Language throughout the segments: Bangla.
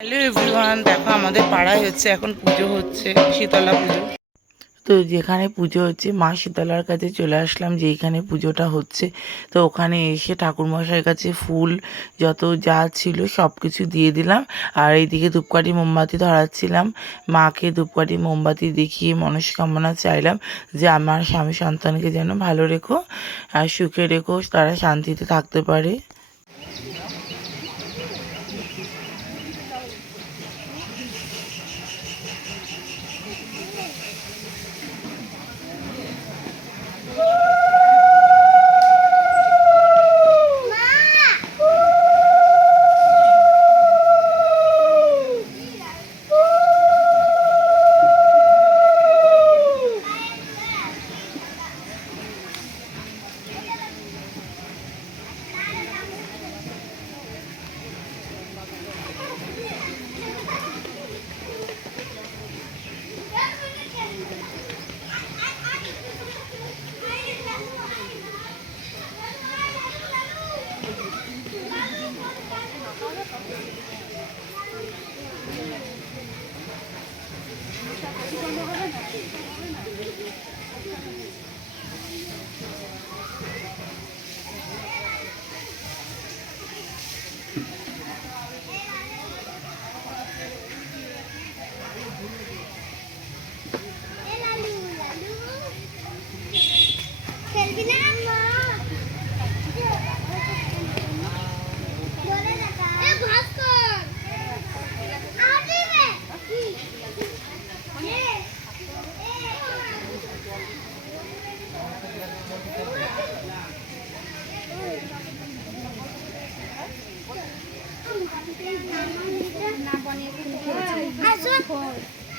হ্যালো এভরিওয়ান, দেখো আমাদের পাড়ায় হচ্ছে এখন পুজো হচ্ছে, শীতলা পুজো। তো যেখানে পুজো হচ্ছে মা শীতলার কাছে চলে আসলাম, যেখানে পুজোটা হচ্ছে। তো ওখানে এসে ঠাকুরমশাইয়ের কাছে ফুল যত যা ছিল সব কিছু দিয়ে দিলাম। আর এইদিকে ধূপকাঠি মোমবাতি ধরাচ্ছিলাম। মাকে ধূপকাঠি মোমবাতি দেখিয়ে মনস্কামনা চাইলাম যে আমার স্বামী সন্তানকে যেন ভালো রেখো আর সুখে রেখো, তারা শান্তিতে থাকতে পারে।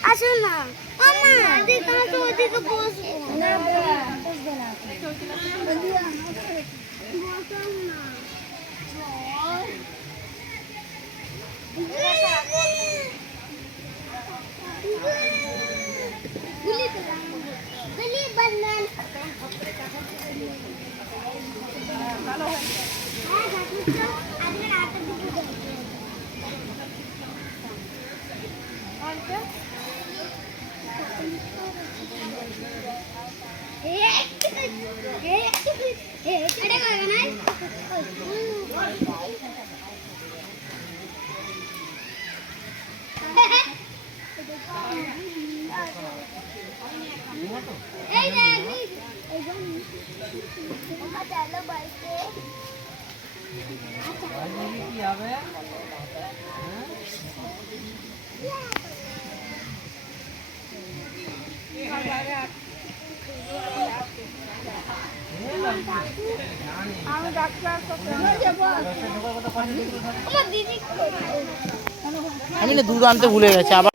আসো না মামা, এদিকে আসো, ওদিকে বসবো না, বসবো না, গুলি বন্ধন ভালো হয়। হ্যাঁ কাকু, আজকে রাতে দিকে আমি না দুধ আনতে ভুলে গেছি আবার।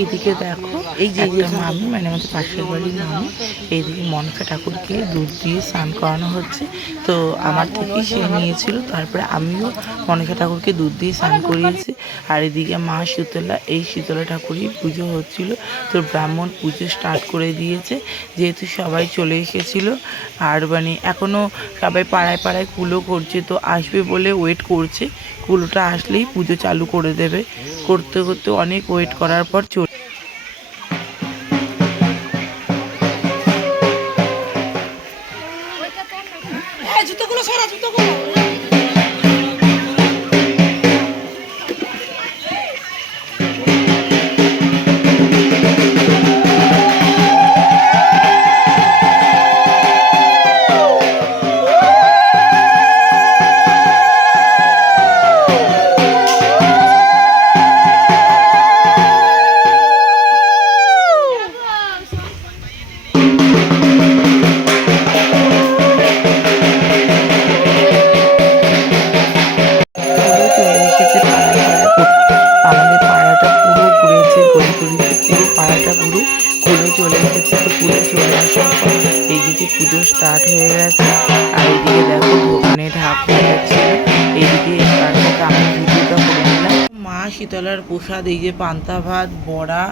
এইদিকে দেখো, এই যে মামি মানে আমাদের পাশের বাড়ির মামি, এইদিকে মনসা ঠাকুরকে দুধ দিয়ে স্নান করানো হচ্ছে। তো আমার থেকেই সে নিয়েছিল, তারপরে আমিও মনসা ঠাকুরকে দুধ দিয়ে স্নান করিয়েছি। আর এদিকে মা শীতলা, এই শীতলা ঠাকুরই পুজো হচ্ছিল। তো ব্রাহ্মণ পুজো স্টার্ট করে দিয়েছে, যেহেতু সবাই চলে এসেছিল। আর মানে এখনও সবাই পাড়ায় পাড়ায় কুলো করছে, তো আসবে বলে ওয়েট করছে। কুলোটা আসলেই পুজো চালু করে দেবে। করতে করতে অনেক ওয়েট করার পর জুতোগুলো সরা, জুতোগুলো তো পুজো চলে আসার পর এইদিকে পুজো স্টার্ট হয়ে গেছে। আর এইদিকে দেখো দোকানে ঠাকুর যাচ্ছে। এইদিকে তার থেকে আমি ভিডিওটা করে নিলাম। মা শীতলার প্রসাদ এই যে পান্তা ভাত, বড়া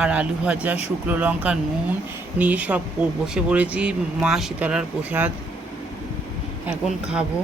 আর আলু ভাজা, শুকনো লঙ্কা, নুন নিয়ে সব বসে পড়েছি। মা শীতলার প্রসাদ এখন খাবো।